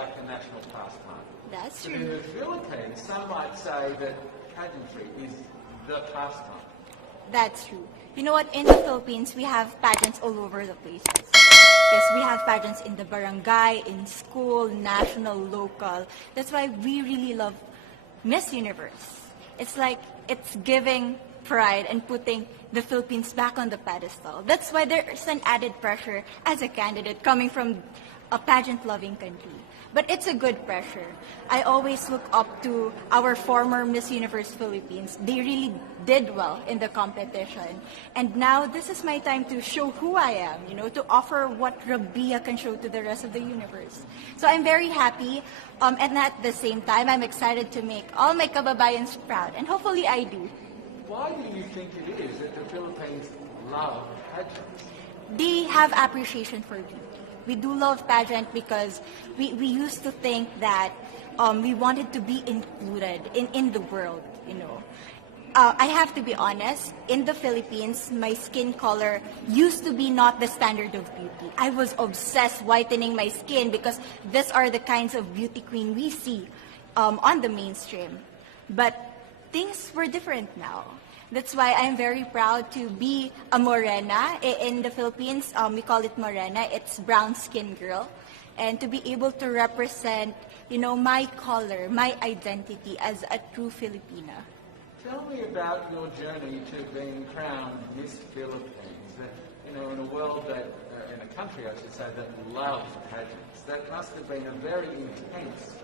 like a national pastime. That's But in true. the Philippines, some might say that pageantry is the pastime. That's true. You know what? In the Philippines, we have pageants all over the places. Yes, we have pageants in the barangay, in school, national, local. That's why we really love Miss Universe. It's like it's giving pride and putting the Philippines back on the pedestal. That's why there's an added pressure as a candidate coming from a pageant-loving country. But it's a good pressure. I always look up to our former Miss Universe Philippines. They really did well in the competition. And now this is my time to show who I am, to offer what Rabia can show to the rest of the universe. So I'm very happy, and at the same time, I'm excited to make all my kababayans proud. And hopefully I do. Why do you think it is that the Philippines love pageants? They have appreciation for beauty. We do love pageant because we used to think that we wanted to be included in the world, I have to be honest, in the Philippines, my skin color used to be not the standard of beauty. I was obsessed whitening my skin because these are the kinds of beauty queen we see on the mainstream. But things were different now. That's why I'm very proud to be a morena. In the Philippines, we call it morena. It's brown skin girl. And to be able to represent, my color, my identity as a true Filipina. Tell me about your journey to being crowned Miss Philippines. In a world that, in a country I should say, that loves pageants. That must have been a very intense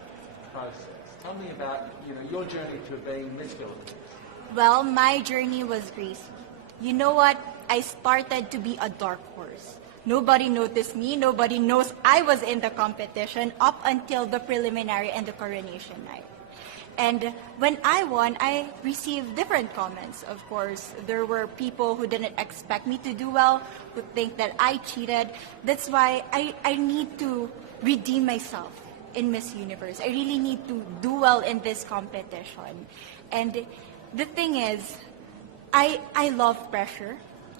process. Tell me about, your journey to being Miss Philippines. Well, my journey was crazy. You know what? I started to be a dark horse. Nobody noticed me. Nobody knows I was in the competition up until the preliminary and the coronation night. And when I won, I received different comments. Of course, there were people who didn't expect me to do well, who think that I cheated. That's why I need to redeem myself in Miss Universe. I really need to do well in this competition. And the thing is, I love pressure.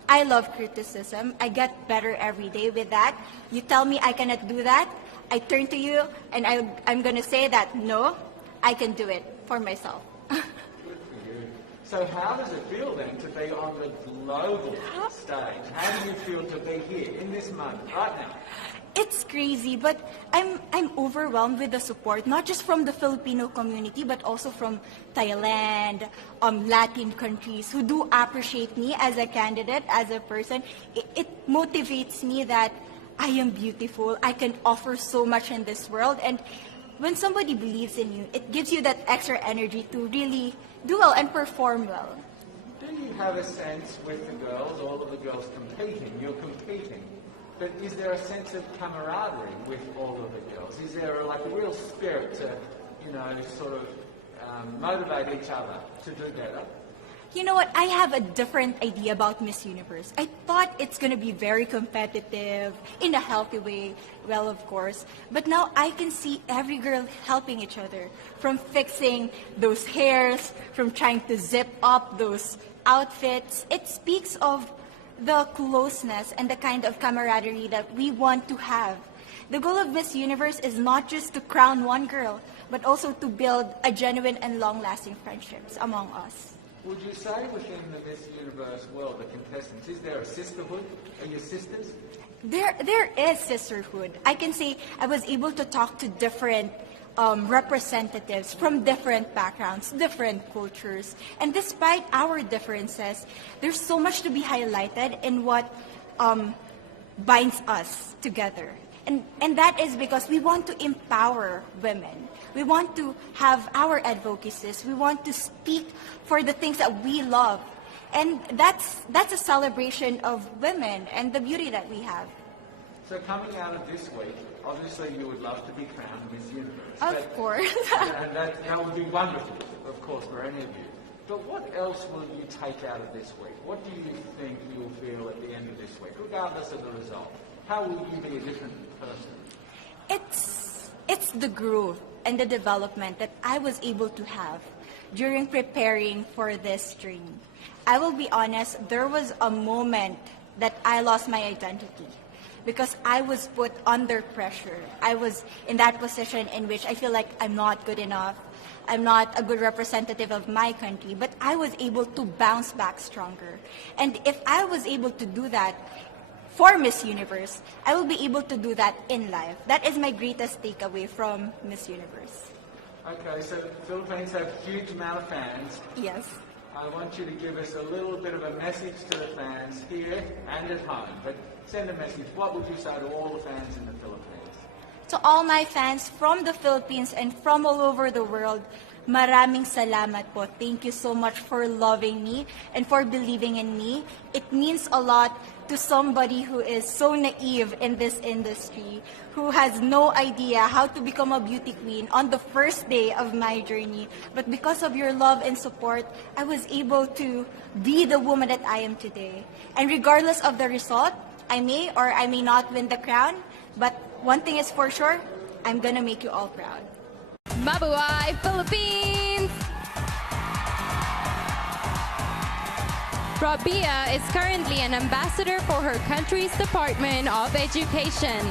I love criticism. I get better every day with that. You tell me I cannot do that, I turn to you and I'm going to say that, no, I can do it for myself. Good for you. So how does it feel then to be on the global stage? How do you feel to be here in this moment, right now? It's crazy, but I'm overwhelmed with the support, not just from the Filipino community, but also from Thailand, Latin countries who do appreciate me as a candidate, as a person. It motivates me that I am beautiful, I can offer so much in this world, and when somebody believes in you, it gives you that extra energy to really do well and perform well. Do you have a sense with the girls, all of the girls competing, you're competing, but is there a sense of camaraderie with all of the girls? Is there a real spirit to, sort of motivate each other to do better? You know what? I have a different idea about Miss Universe. I thought it's going to be very competitive, in a healthy way, well, of course. But now I can see every girl helping each other, from fixing those hairs, from trying to zip up those outfits. It speaks of the closeness and the kind of camaraderie that we want to have. The goal of Miss Universe is not just to crown one girl, but also to build a genuine and long-lasting friendships among us. Would you say within the Miss Universe world, the contestants, is there a sisterhood? Are you sisters? There is sisterhood. I can say I was able to talk to different representatives from different backgrounds, different cultures. And despite our differences, there's so much to be highlighted in what binds us together. And that is because we want to empower women. We want to have our advocacies. We want to speak for the things that we love. And that's a celebration of women and the beauty that we have. So coming out of this week, obviously you would love to be crowned Miss Universe. Of course. And that would be wonderful, of course, for any of you. But what else will you take out of this week? What do you think you'll feel at the end of this week, regardless of the result? How will you be a different person? It's the growth and the development that I was able to have during preparing for this dream. I will be honest, there was a moment that I lost my identity. because I was put under pressure. I was in that position in which I feel like I'm not good enough. I'm not a good representative of my country, but I was able to bounce back stronger. And if I was able to do that for Miss Universe, I will be able to do that in life. That is my greatest takeaway from Miss Universe. Okay, so the Philippines have a huge amount of fans. Yes. I want you to give us a little bit of a message to the fans here and at home. But send a message. What would you say to all the fans in the Philippines? To all my fans from the Philippines and from all over the world, maraming salamat po. Thank you so much for loving me and for believing in me. It means a lot to somebody who is so naive in this industry, who has no idea how to become a beauty queen on the first day of my journey. But because of your love and support, I was able to be the woman that I am today. And regardless of the result, I may or I may not win the crown, but one thing is for sure, I'm gonna make you all proud. Mabuhay, Philippines! Rabia is currently an ambassador for her country's Department of Education.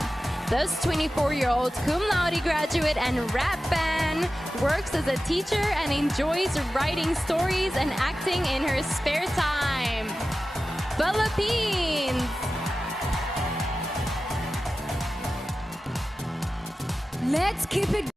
This 24-year-old cum laude graduate and rap fan works as a teacher and enjoys writing stories and acting in her spare time. Philippines! Let's keep it